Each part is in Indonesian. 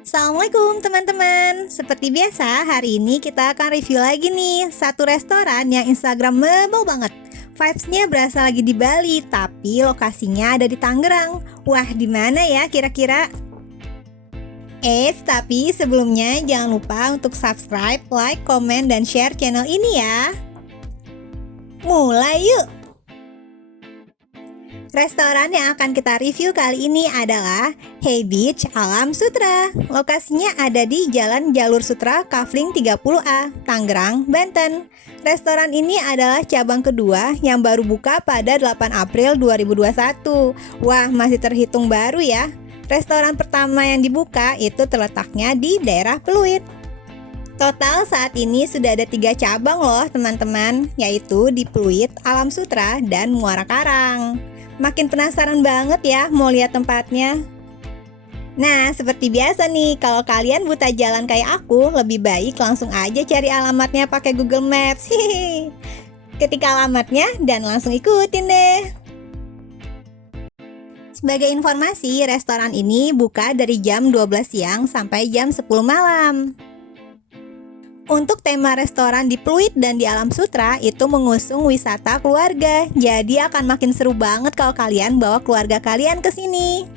Assalamualaikum teman-teman. Seperti biasa, hari ini kita akan review lagi nih satu restoran yang instagramable banget. Vibes-nya berasa lagi di Bali, tapi lokasinya ada di Tangerang. Wah, di mana ya kira-kira? Tapi sebelumnya jangan lupa untuk subscribe, like, komen, dan share channel ini ya. Mulai yuk! Restoran yang akan kita review kali ini adalah Hey Beach Alam Sutra. Lokasinya ada di Jalan Jalur Sutra, Kafling 30A, Tangerang, Banten. Restoran ini adalah cabang kedua yang baru buka pada 8 April 2021. Wah, masih terhitung baru ya. Restoran pertama yang dibuka itu terletaknya di daerah Pluit. Total saat ini sudah ada 3 cabang loh teman-teman, yaitu di Pluit, Alam Sutra, dan Muara Karang. Makin penasaran banget ya mau lihat tempatnya. Nah, seperti biasa nih, kalau kalian buta jalan kayak aku, lebih baik langsung aja cari alamatnya pakai Google Maps. Ketik alamatnya dan langsung ikutin deh. Sebagai informasi, restoran ini buka dari jam 12 siang sampai jam 10 malam. Untuk tema restoran di Pluit dan di Alam Sutra itu mengusung wisata keluarga. Jadi akan makin seru banget kalau kalian bawa keluarga kalian ke sini.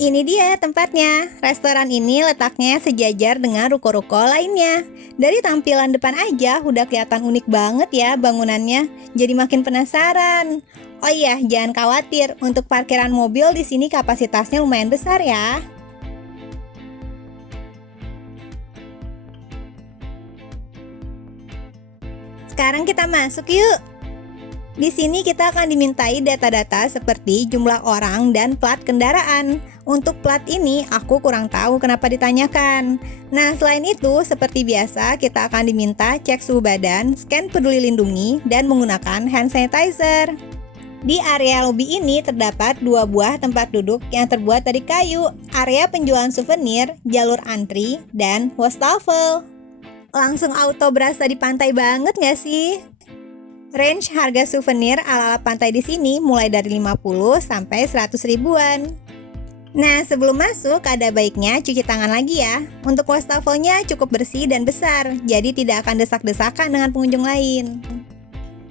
Ini dia tempatnya. Restoran ini letaknya sejajar dengan ruko-ruko lainnya. Dari tampilan depan aja udah kelihatan unik banget ya bangunannya. Jadi makin penasaran. Oh iya, jangan khawatir. Untuk parkiran mobil di sini kapasitasnya lumayan besar ya. Sekarang kita masuk yuk. Di sini kita akan dimintai data-data seperti jumlah orang dan plat kendaraan. Untuk plat ini aku kurang tahu kenapa ditanyakan. Nah, selain itu seperti biasa kita akan diminta cek suhu badan, scan peduli lindungi, dan menggunakan hand sanitizer. Di area lobi ini terdapat 2 buah tempat duduk yang terbuat dari kayu, area penjualan souvenir, jalur antri, dan wastafel. Langsung auto berasa di pantai banget gak sih? Range harga souvenir ala-ala pantai di sini mulai dari 50 sampai 100 ribuan. Nah, sebelum masuk ada baiknya cuci tangan lagi ya. Untuk wastafelnya cukup bersih dan besar, jadi tidak akan desak-desakan dengan pengunjung lain.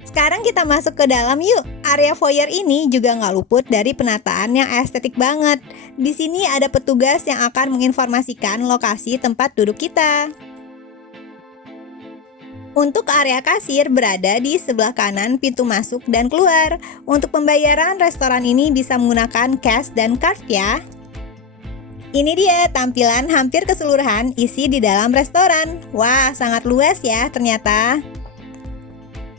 Sekarang kita masuk ke dalam yuk. Area foyer ini juga nggak luput dari penataan yang estetik banget. Di sini ada petugas yang akan menginformasikan lokasi tempat duduk kita. Untuk area kasir berada di sebelah kanan pintu masuk dan keluar. Untuk pembayaran restoran ini bisa menggunakan cash dan card ya. Ini dia tampilan hampir keseluruhan isi di dalam restoran. Wah, sangat luas ya ternyata.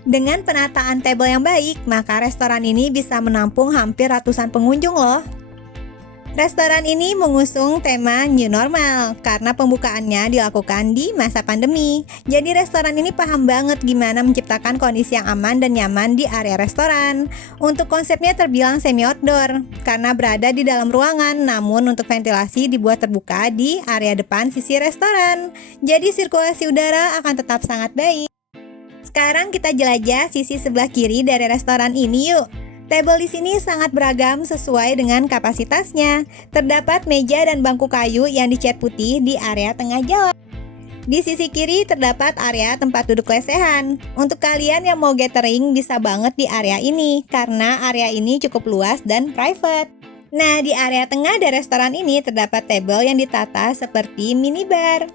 Dengan penataan table yang baik, maka restoran ini bisa menampung hampir ratusan pengunjung loh. Restoran ini mengusung tema New Normal karena pembukaannya dilakukan di masa pandemi. Jadi restoran ini paham banget gimana menciptakan kondisi yang aman dan nyaman di area restoran. Untuk konsepnya terbilang semi outdoor karena berada di dalam ruangan, namun untuk ventilasi dibuat terbuka di area depan sisi restoran. Jadi sirkulasi udara akan tetap sangat baik. Sekarang kita jelajah sisi sebelah kiri dari restoran ini yuk. Table di sini sangat beragam sesuai dengan kapasitasnya. Terdapat meja dan bangku kayu yang dicat putih di area tengah jalan. Di sisi kiri terdapat area tempat duduk lesehan. Untuk kalian yang mau gathering bisa banget di area ini karena area ini cukup luas dan private. Nah, di area tengah dari restoran ini terdapat table yang ditata seperti minibar.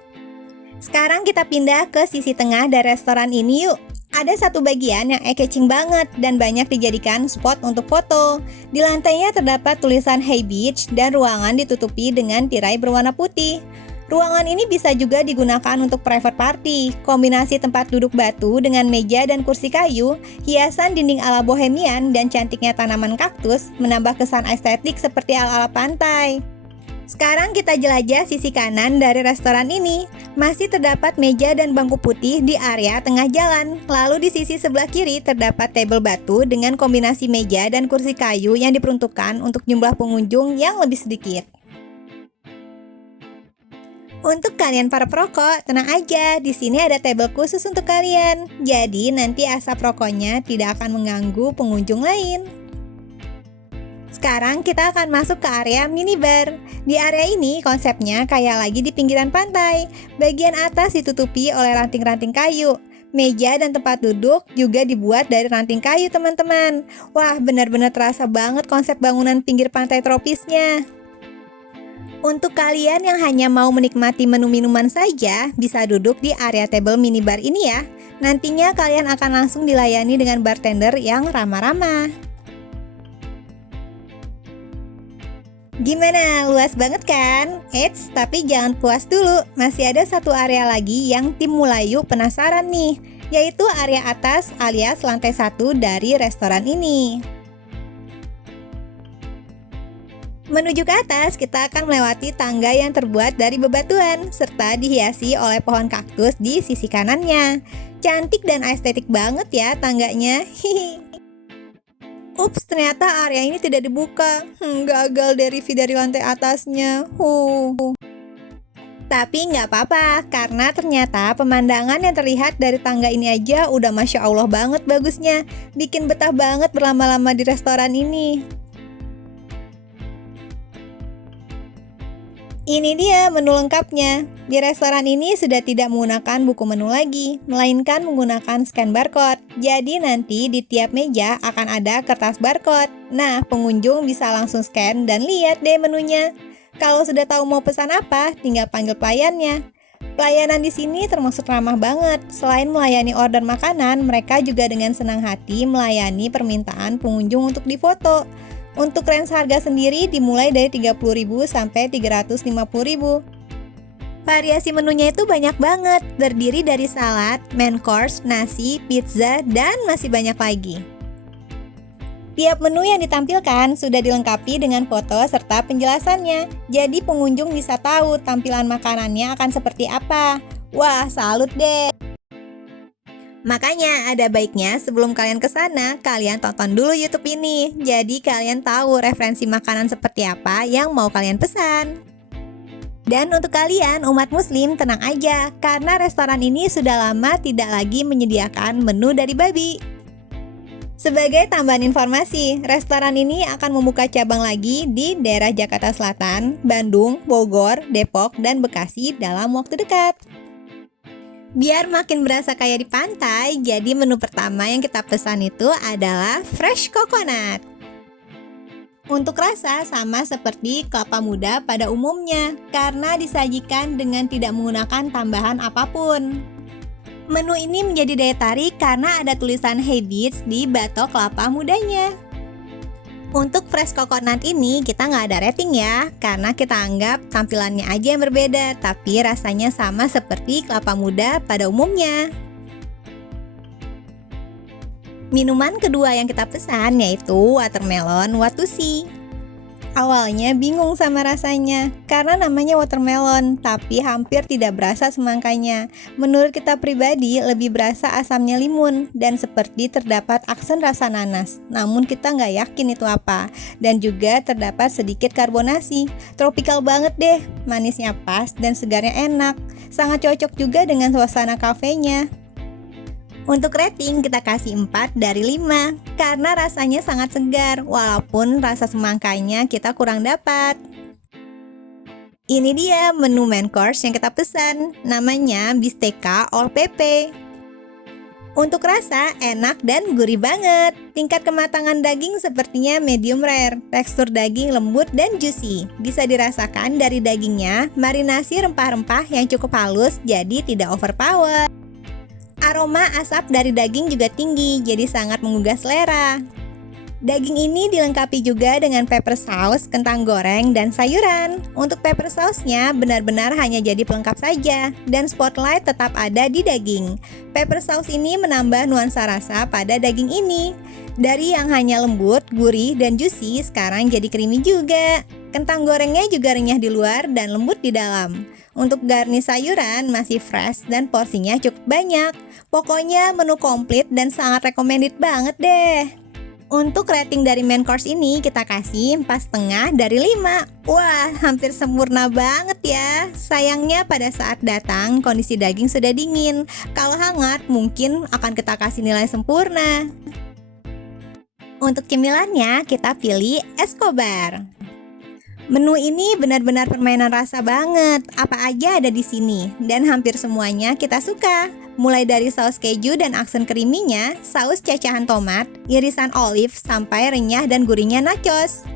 Sekarang kita pindah ke sisi tengah dari restoran ini yuk. Ada satu bagian yang eye-catching banget dan banyak dijadikan spot untuk foto. Di lantainya terdapat tulisan Hey Beach dan ruangan ditutupi dengan tirai berwarna putih. Ruangan ini bisa juga digunakan untuk private party. Kombinasi tempat duduk batu dengan meja dan kursi kayu, hiasan dinding ala bohemian, dan cantiknya tanaman kaktus menambah kesan estetik seperti ala-ala pantai. Sekarang kita jelajah sisi kanan dari restoran ini. Masih terdapat meja dan bangku putih di area tengah jalan. Lalu di sisi sebelah kiri terdapat table batu dengan kombinasi meja dan kursi kayu yang diperuntukkan untuk jumlah pengunjung yang lebih sedikit. Untuk kalian para perokok, tenang aja, di sini ada tabel khusus untuk kalian. Jadi nanti asap rokoknya tidak akan mengganggu pengunjung lain. Sekarang kita akan masuk ke area minibar. Di area ini konsepnya kayak lagi di pinggiran pantai. Bagian atas ditutupi oleh ranting-ranting kayu. Meja dan tempat duduk juga dibuat dari ranting kayu, teman-teman. Wah, benar-benar terasa banget konsep bangunan pinggir pantai tropisnya. Untuk kalian yang hanya mau menikmati menu minuman saja, bisa duduk di area table minibar ini ya. Nantinya kalian akan langsung dilayani dengan bartender yang ramah-ramah. Gimana? Luas banget kan? Eits, tapi jangan puas dulu. Masih ada satu area lagi yang tim Mulayu penasaran nih, yaitu area atas alias lantai 1 dari restoran ini. Menuju ke atas, kita akan melewati tangga yang terbuat dari bebatuan, serta dihiasi oleh pohon kaktus di sisi kanannya. Cantik dan estetik banget ya tangganya. Ups, ternyata area ini tidak dibuka. Gagal deh review dari lantai atasnya. Tapi nggak apa-apa, karena ternyata pemandangan yang terlihat dari tangga ini aja udah Masya Allah banget bagusnya. Bikin betah banget berlama-lama di restoran ini. Ini dia menu lengkapnya. Di restoran ini sudah tidak menggunakan buku menu lagi, melainkan menggunakan scan barcode. Jadi nanti di tiap meja akan ada kertas barcode. Nah, pengunjung bisa langsung scan dan lihat deh menunya. Kalau sudah tahu mau pesan apa, tinggal panggil pelayannya. Pelayanan di sini termasuk ramah banget. Selain melayani order makanan, mereka juga dengan senang hati melayani permintaan pengunjung untuk difoto. Untuk range harga sendiri dimulai dari 30.000 sampai 350.000. Variasi menunya itu banyak banget, terdiri dari salad, main course, nasi, pizza, dan masih banyak lagi. Tiap menu yang ditampilkan sudah dilengkapi dengan foto serta penjelasannya, jadi pengunjung bisa tahu tampilan makanannya akan seperti apa. Wah, salut deh! Makanya ada baiknya sebelum kalian ke sana, kalian tonton dulu YouTube ini. Jadi kalian tahu referensi makanan seperti apa yang mau kalian pesan. Dan untuk kalian umat muslim tenang aja, karena restoran ini sudah lama tidak lagi menyediakan menu dari babi. Sebagai tambahan informasi, restoran ini akan membuka cabang lagi di daerah Jakarta Selatan, Bandung, Bogor, Depok, dan Bekasi dalam waktu dekat. Biar makin berasa kayak di pantai, jadi menu pertama yang kita pesan itu adalah fresh coconut. Untuk rasa sama seperti kelapa muda pada umumnya, karena disajikan dengan tidak menggunakan tambahan apapun. Menu ini menjadi daya tarik karena ada tulisan Habits di batok kelapa mudanya. Untuk fresh coconut ini kita nggak ada rating ya, karena kita anggap tampilannya aja yang berbeda, tapi rasanya sama seperti kelapa muda pada umumnya. Minuman kedua yang kita pesan yaitu watermelon watusi. Awalnya bingung sama rasanya, karena namanya watermelon, tapi hampir tidak berasa semangkanya. Menurut kita pribadi, lebih berasa asamnya limun, dan seperti terdapat aksen rasa nanas. Namun kita nggak yakin itu apa, dan juga terdapat sedikit karbonasi. Tropikal banget deh, manisnya pas dan segarnya enak. Sangat cocok juga dengan suasana kafenya. Untuk rating kita kasih 4 dari 5 karena rasanya sangat segar walaupun rasa semangkanya kita kurang dapat. Ini dia menu main course yang kita pesan, namanya bistecca all pepe. Untuk rasa enak dan gurih banget. Tingkat kematangan daging sepertinya medium rare, tekstur daging lembut dan juicy. Bisa dirasakan dari dagingnya, marinasi rempah-rempah yang cukup halus jadi tidak overpower. Aroma asap dari daging juga tinggi, jadi sangat menggugah selera. Daging ini dilengkapi juga dengan pepper sauce, kentang goreng, dan sayuran. Untuk pepper sauce-nya benar-benar hanya jadi pelengkap saja, dan spotlight tetap ada di daging. Pepper sauce ini menambah nuansa rasa pada daging ini. Dari yang hanya lembut, gurih, dan juicy, sekarang jadi creamy juga. Kentang gorengnya juga renyah di luar dan lembut di dalam. Untuk garnish sayuran masih fresh dan porsinya cukup banyak. Pokoknya menu komplit dan sangat recommended banget deh. Untuk rating dari main course ini kita kasih 4,5 dari 5. Wah, hampir sempurna banget ya. Sayangnya pada saat datang kondisi daging sudah dingin. Kalau hangat mungkin akan kita kasih nilai sempurna. Untuk cemilannya kita pilih Escobar. Menu ini benar-benar permainan rasa banget. Apa aja ada di sini dan hampir semuanya kita suka. Mulai dari saus keju dan aksen creamy-nya, saus cacahan tomat, irisan olive, sampai renyah dan gurihnya nachos.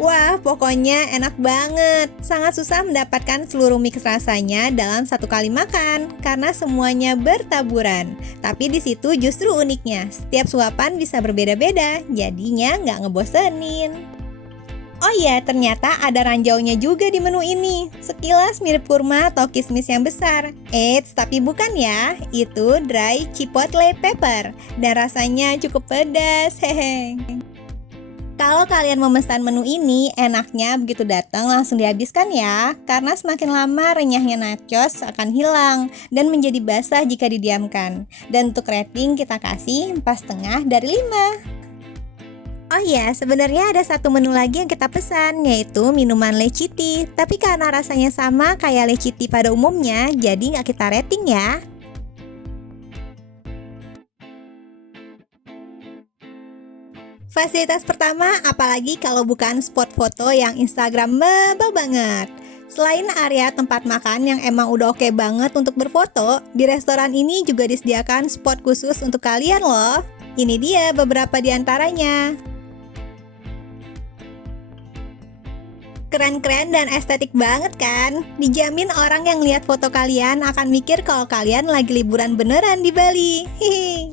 Wah, pokoknya enak banget. Sangat susah mendapatkan seluruh mix rasanya dalam satu kali makan karena semuanya bertaburan. Tapi di situ justru uniknya, setiap suapan bisa berbeda-beda, jadinya nggak ngebosenin. Oh iya, ternyata ada ranjaunya juga di menu ini. Sekilas mirip kurma atau kismis yang besar. Eits, tapi bukan ya. Itu dry chipotle pepper. Dan rasanya cukup pedas. Hehe. Kalau kalian memesan menu ini, enaknya begitu datang langsung dihabiskan ya. Karena semakin lama renyahnya nachos akan hilang dan menjadi basah jika didiamkan. Dan untuk rating kita kasih 4,5 dari 5. Oh iya, sebenarnya ada satu menu lagi yang kita pesan, yaitu minuman lechiti. Tapi karena rasanya sama kayak lechiti pada umumnya, jadi nggak kita rating ya. Fasilitas pertama, apalagi kalau bukan spot foto yang instagramable banget. Selain area tempat makan yang emang udah oke banget untuk berfoto, di restoran ini juga disediakan spot khusus untuk kalian loh. Ini dia beberapa di antaranya. Keren-keren dan estetik banget kan? Dijamin orang yang lihat foto kalian akan mikir kalau kalian lagi liburan beneran di Bali. Hihi.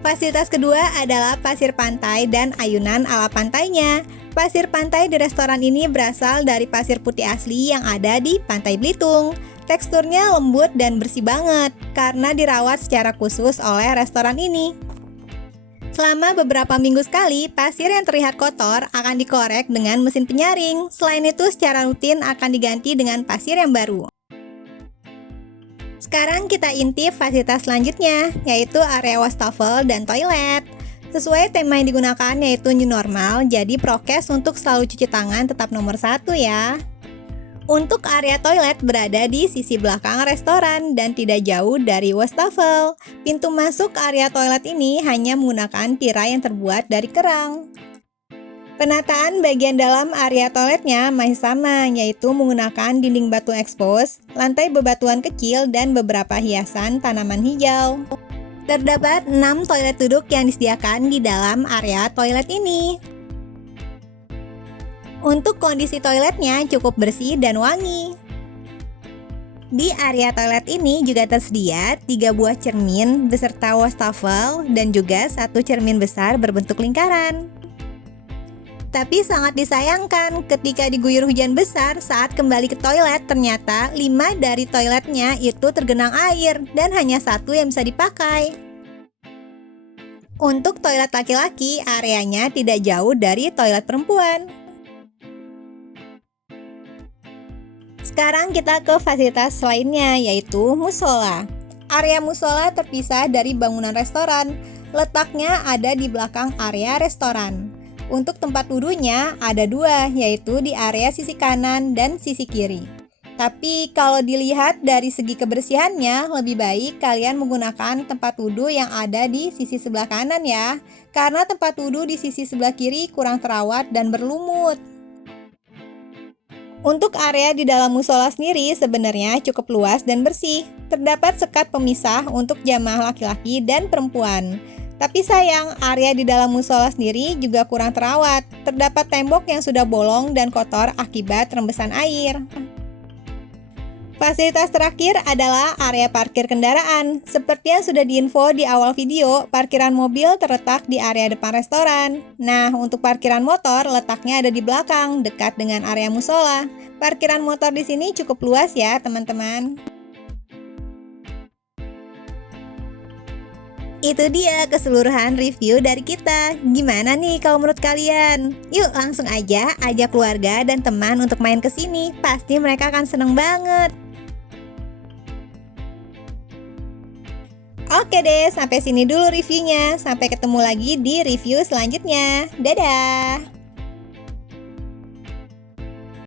Fasilitas kedua adalah pasir pantai dan ayunan ala pantainya. Pasir pantai di restoran ini berasal dari pasir putih asli yang ada di Pantai Belitung. Teksturnya lembut dan bersih banget karena dirawat secara khusus oleh restoran ini. Selama beberapa minggu sekali, pasir yang terlihat kotor akan dikorek dengan mesin penyaring. Selain itu, secara rutin akan diganti dengan pasir yang baru. Sekarang kita intip fasilitas selanjutnya, yaitu area wastafel dan toilet. Sesuai tema yang digunakan yaitu new normal, jadi prokes untuk selalu cuci tangan tetap nomor 1 ya. Untuk area toilet berada di sisi belakang restoran dan tidak jauh dari wastafel. Pintu masuk area toilet ini hanya menggunakan tirai yang terbuat dari kerang. Penataan bagian dalam area toiletnya masih sama, yaitu menggunakan dinding batu ekspos, lantai bebatuan kecil, dan beberapa hiasan tanaman hijau. Terdapat 6 toilet duduk yang disediakan di dalam area toilet ini. Untuk kondisi toiletnya cukup bersih dan wangi. Di area toilet ini juga tersedia 3 buah cermin beserta wastafel dan juga 1 cermin besar berbentuk lingkaran. Tapi sangat disayangkan ketika diguyur hujan besar saat kembali ke toilet ternyata 5 dari toiletnya itu tergenang air dan hanya 1 yang bisa dipakai. Untuk toilet laki-laki areanya tidak jauh dari toilet perempuan. Sekarang kita ke fasilitas lainnya, yaitu musola. Area musola terpisah dari bangunan restoran. Letaknya ada di belakang area restoran. Untuk tempat wudhunya ada 2, yaitu di area sisi kanan dan sisi kiri. Tapi kalau dilihat dari segi kebersihannya, lebih baik kalian menggunakan tempat wudhu yang ada di sisi sebelah kanan ya. Karena tempat wudhu di sisi sebelah kiri kurang terawat dan berlumut. Untuk area di dalam musola sendiri sebenarnya cukup luas dan bersih. Terdapat sekat pemisah untuk jamaah laki-laki dan perempuan. Tapi sayang, area di dalam musola sendiri juga kurang terawat. Terdapat tembok yang sudah bolong dan kotor akibat rembesan air. Fasilitas terakhir adalah area parkir kendaraan. Seperti yang sudah diinfo di awal video, parkiran mobil terletak di area depan restoran. Nah, untuk parkiran motor letaknya ada di belakang, dekat dengan area musola. Parkiran motor di sini cukup luas ya, teman-teman. Itu dia keseluruhan review dari kita. Gimana nih kalau menurut kalian? Yuk langsung aja ajak keluarga dan teman untuk main ke sini. Pasti mereka akan seneng banget. Oke deh, sampai sini dulu reviewnya. Sampai ketemu lagi di review selanjutnya. Dadah!